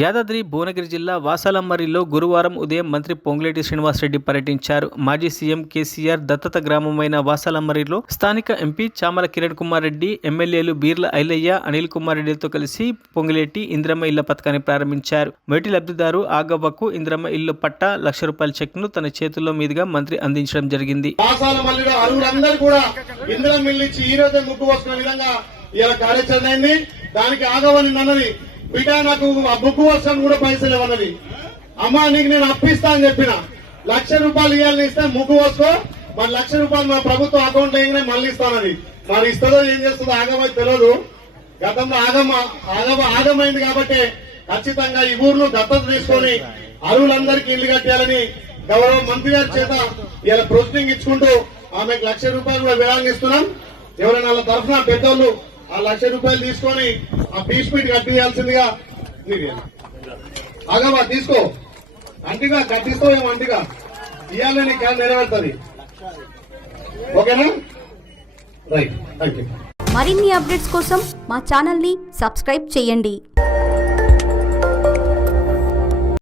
యాదాద్రి భువనగిరి జిల్లా వాసాలమ్మరిలో గురువారం ఉదయం మంత్రి పొంగులేటి శ్రీనివాసరెడ్డి పర్యటించారు. మాజీ సీఎం కేసీఆర్ దత్తత గ్రామమైన వాసాలమ్మరిలో స్థానిక ఎంపీ చామల కిరణ్ కుమార్ రెడ్డి, ఎమ్మెల్యేలు బీర్ల ఐలయ్య, అనిల్ కుమార్ రెడ్డిలతో కలిసి పొంగులేటి ఇంద్రమ్మ ఇళ్ల పథకాన్ని ప్రారంభించారు. మొదటి లబ్ధిదారు ఆగవ్వకు ఇంద్రమ్మ ఇల్లు పట్టా ₹1,00,000 చెక్ను తన చేతుల్లో మీదుగా మంత్రి అందించడం జరిగింది. బిడ్డ నాకు బుక్ వర్షం కూడా పైసలు ఇవ్వనది. అమ్మా నీకు నేను అప్పిస్తా అని చెప్పిన ₹1,00,000 ఇవ్వాలని ఇస్తే ముగ్గు వస్తూ మరి ₹1,00,000 మా ప్రభుత్వం అకౌంట్ వేయగానే మళ్ళీ ఇస్తానది. మరి ఇస్తుందో ఏం చేస్తుందో ఆగమైతే తెలియదు. గతంలో ఆగమైంది కాబట్టి ఖచ్చితంగా ఈ ఊర్లో దత్తత తీసుకొని అరువులందరికీ ఇల్లు కట్టాలని గౌరవ మంత్రి గారి చేత ఇలా ప్రొసీడింగ్ ఇచ్చుకుంటూ ఆమెకు ₹1,00,000 కూడా విరాళం ఇస్తున్నాం. ఎవరైనా వాళ్ళ తరఫున పెద్దోళ్ళు ఆ ₹1,00,000 తీసుకొని ఆ పీస్పీట్ కట్టియాల్సిందిగా ఆగమా తీసుకో. అంటిగా కట్టిస్తావు ఏమో అంటిగా ఇవ్వాలని నీకు నెరవేరుతుంది. ఓకేనా? రైట్. Thank you. మరిన్ని అప్డేట్స్ కోసం మా ఛానల్ ని సబ్స్క్రైబ్ చేయండి.